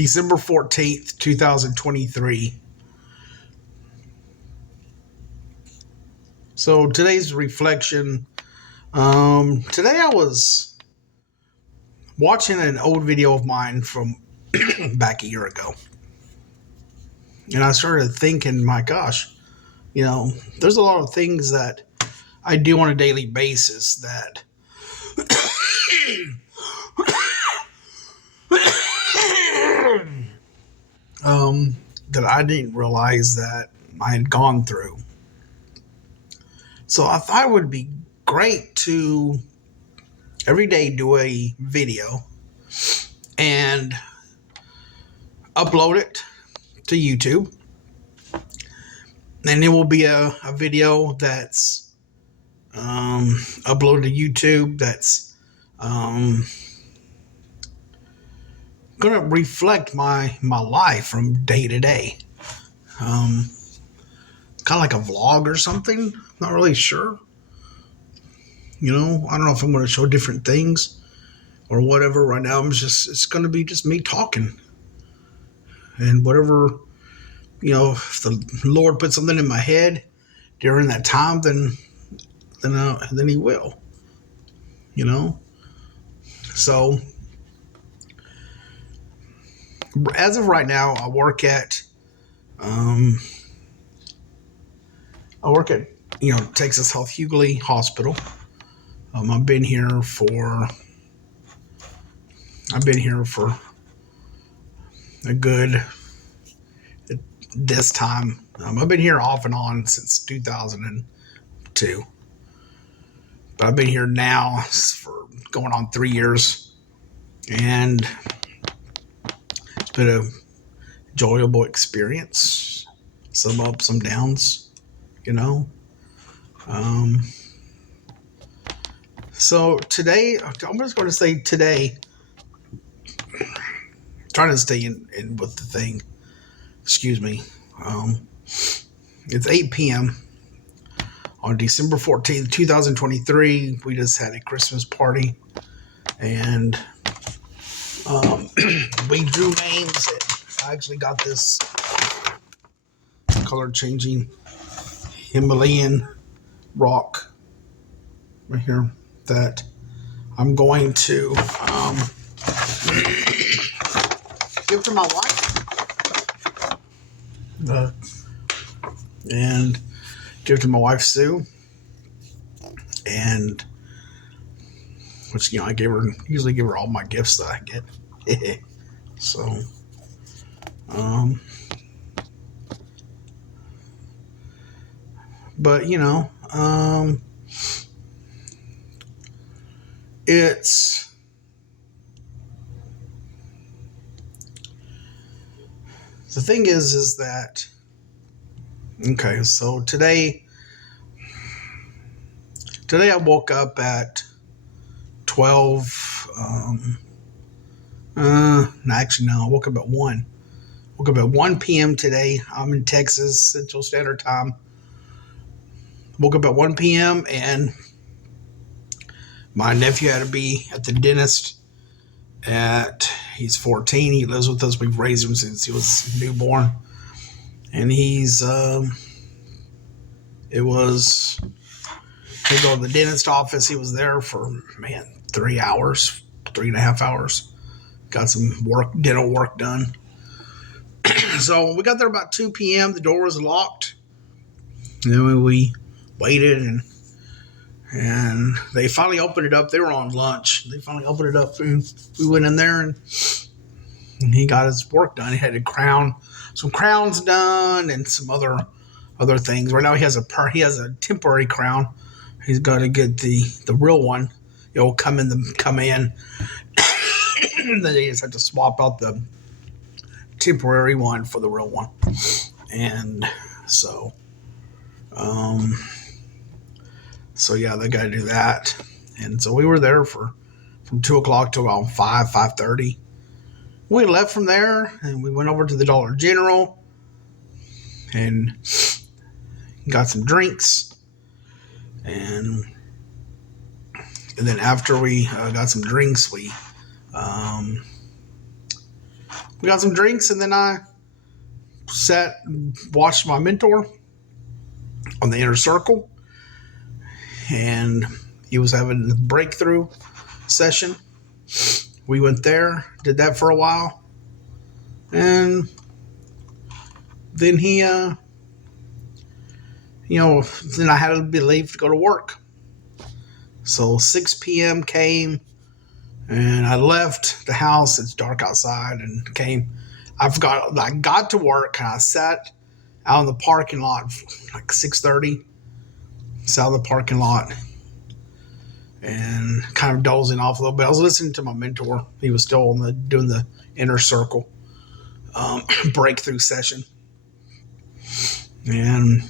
December 14th, 2023. So today's reflection. Today I was watching an old video of mine from back a year ago. And I started thinking, my gosh, there's a lot of things that I do on a daily basis that that I didn't realize that I had gone through. So I thought it would be great to every day do a video and upload it to YouTube. And it will be a video that's uploaded to YouTube that's going to reflect my life from day to day. Kind of like a vlog or something. Not really sure. I don't know if I'm going to show different things or whatever. Right now, it's going to be just me talking. And whatever, if the Lord puts something in my head during that time, then He will. So as of right now, I work at Texas Health Hughley Hospital. I've been here for a good this time. I've been here off and on since 2002, but I've been here now for going on 3 years, and it's been a enjoyable experience. Some ups, some downs, So today, I'm just going to say today, trying to stay in with the thing. Excuse me. It's 8 p.m. on December 14th, 2023. We just had a Christmas party, and we drew names. I actually got this color changing Himalayan rock right here that I'm going to give to my wife. And give to my wife Sue, and which I usually give her all my gifts that I get. So but it's the thing is that okay, so today I woke up at 12 actually no, I woke up at 1 p.m. today. I'm in Texas Central Standard Time. Woke up at 1 p.m. and my nephew had to be at the dentist he's 14. He lives with us. We've raised him since he was newborn. And he go to the dentist office. He was there for 3.5 hours. Got some dental work done. So we got there about 2 p.m. The door was locked. We waited and they finally opened it up. They were on lunch. They finally opened it up, and we went in there, and he got his work done. He had some crowns done and some other things. Right now he has a temporary crown. He's got to get the real one. It'll come in. Then they just have to swap out the temporary one for the real one. And so yeah, they got to do that. And so we were there from 2 o'clock to about 5:30. We left from there and we went over to the Dollar General and got some drinks. And then after we got some drinks, we We got some drinks, and then I sat and watched my mentor on the inner circle, and he was having a breakthrough session. We went there, did that for a while, and then then I had to leave to go to work. So 6 p.m. came, and I left the house. It's dark outside, and came. I got to work, and I sat out in the parking lot like 6:30. Sat in the parking lot and kind of dozing off a little bit. I was listening to my mentor. He was still doing the inner circle breakthrough session, and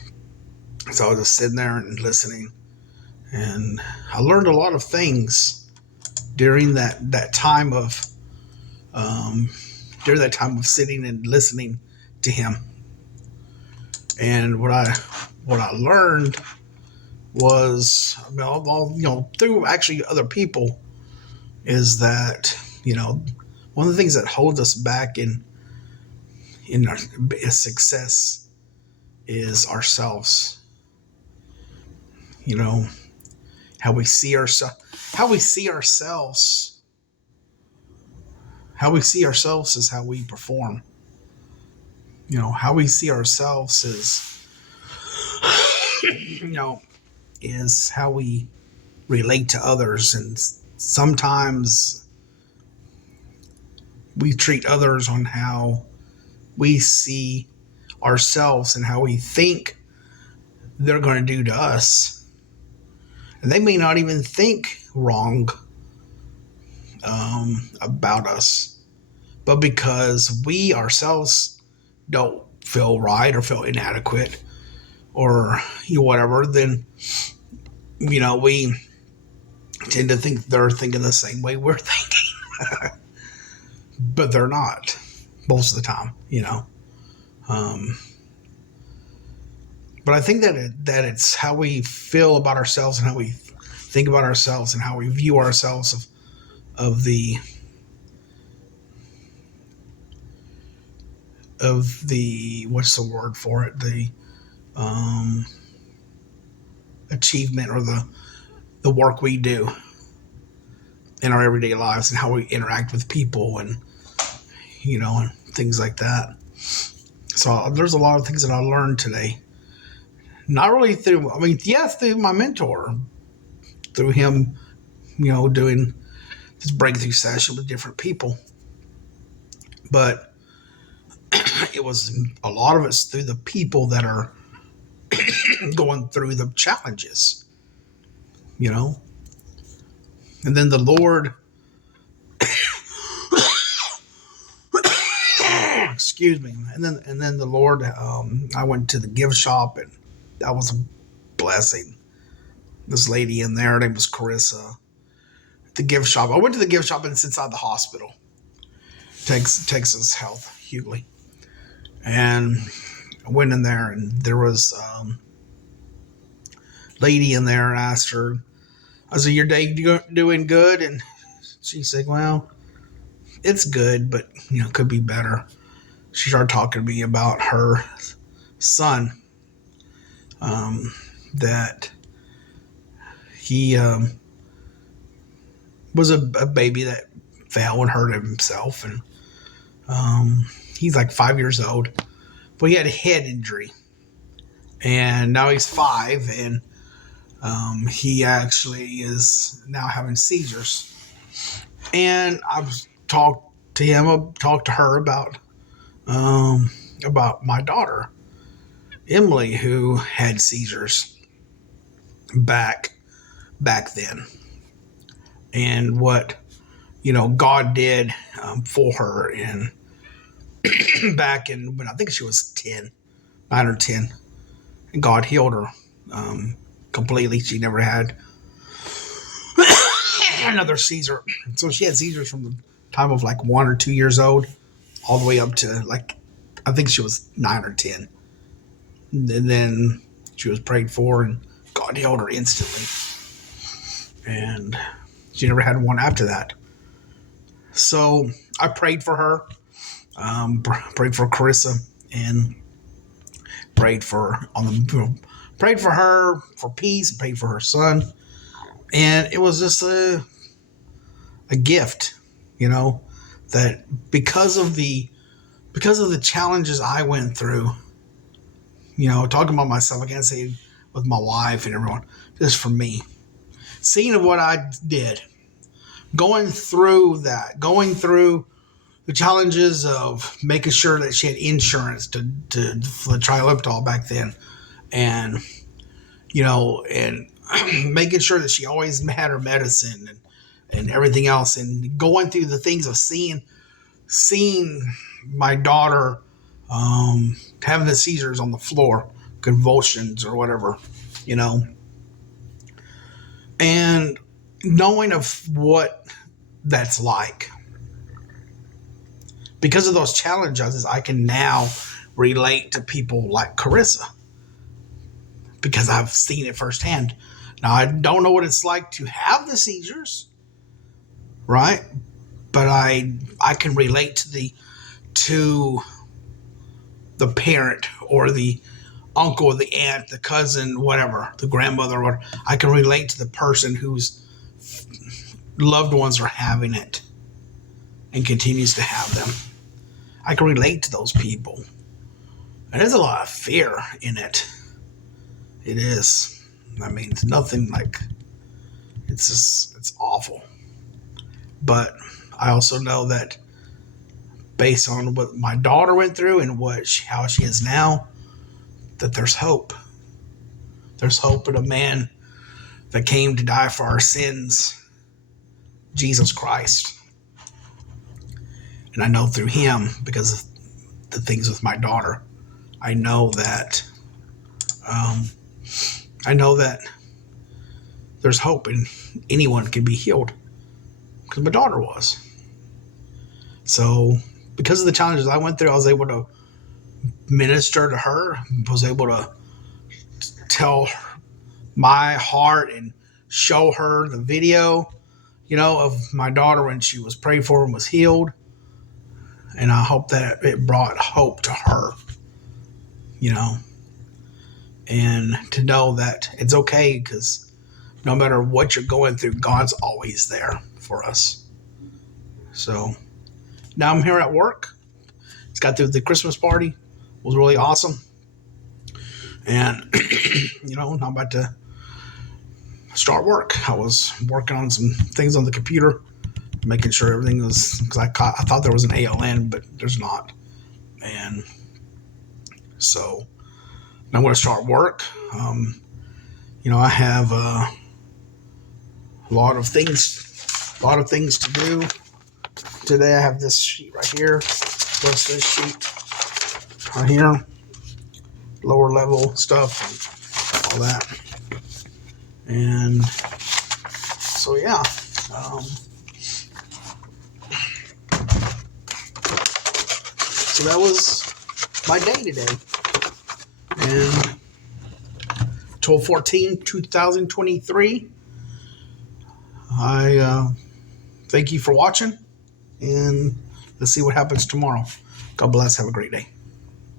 so I was just sitting there and listening. And I learned a lot of things during that time of sitting and listening to him. And what I learned was, through actually other people, is that one of the things that holds us back in our success is ourselves. How we see ourselves. How we see ourselves is how we perform. How we see ourselves is how we relate to others. And sometimes we treat others on how we see ourselves and how we think they're going to do to us. And they may not even think wrong about us. But because we ourselves don't feel right or feel inadequate or whatever, then, we tend to think they're thinking the same way we're thinking. But they're not most of the time, But I think that it's how we feel about ourselves and how we think about ourselves and how we view ourselves of the what's the word for it, the achievement or the work we do in our everyday lives and how we interact with people and and things like that. So there's a lot of things that I learned today. Not really through my mentor, through him, doing his breakthrough session with different people. But it was a lot of it's through the people that are going through the challenges, And then the Lord, excuse me, and then the Lord, I went to the gift shop, and that was a blessing. This lady in there, her name was Carissa. The gift shop. I went to the gift shop, and it's inside the hospital, Texas Health, Hughley. And I went in there, and there was a lady in there, and I asked her, I said, "Your day doing good?" And she said, "Well, it's good, but could be better." She started talking to me about her son, that he was a baby that fell and hurt himself, and he's like 5 years old, but he had a head injury, and now he's 5, and he actually is now having seizures. And I've talked to her about my daughter Emily, who had seizures back then, and what God did for her in back in when I think she was 9 or 10, and God healed her completely. She never had another seizure. So she had seizures from the time of like 1 or 2 years old all the way up to I think she was 9 or 10. And then she was prayed for, and God healed her instantly. And she never had one after that. So I prayed for her, Prayed for Carissa and prayed for her for peace, prayed for her son, and it was just a gift, you know, that because of the challenges I went through, you know, talking about myself, I can't say with my wife and everyone, just for me, seeing what I did, going through the challenges of making sure that she had insurance for the Trileptal back then, and you know, and making sure that she always had her medicine and everything else, and going through the things of seeing my daughter having the seizures on the floor, convulsions or whatever, you know, and knowing of what that's like. Because of those challenges, I can now relate to people like Carissa because I've seen it firsthand. Now, I don't know what it's like to have the seizures, right? But I can relate to the parent or the uncle or the aunt, the cousin, whatever, the grandmother, or I can relate to the person whose loved ones are having it and continues to have them. I can relate to those people. And there's a lot of fear in it. It is. I mean, it's nothing like, it's awful. But I also know that based on what my daughter went through and how she is now, that there's hope. There's hope in a man that came to die for our sins, Jesus Christ. And I know through him, because of the things with my daughter, I know that there's hope and anyone can be healed, because my daughter was. So because of the challenges I went through, I was able to minister to her, was able to tell my heart and show her the video, you know, of my daughter when she was prayed for and was healed. And I hope that it brought hope to her, you know, and to know that it's okay, because no matter what you're going through, God's always there for us. So now I'm here at work. Just got through the Christmas party. It was really awesome. And, you know, I'm about to start work. I was working on some things on the computer, making sure everything was, because I thought there was an ALN, but there's not. And so I'm going to start work. You know, I have a lot of things to do today. I have this sheet right here. What's this sheet right here? Lower level stuff and all that. And so, yeah. So that was my day today. And 12/14/2023. I thank you for watching, and let's see what happens tomorrow. God bless. Have a great day.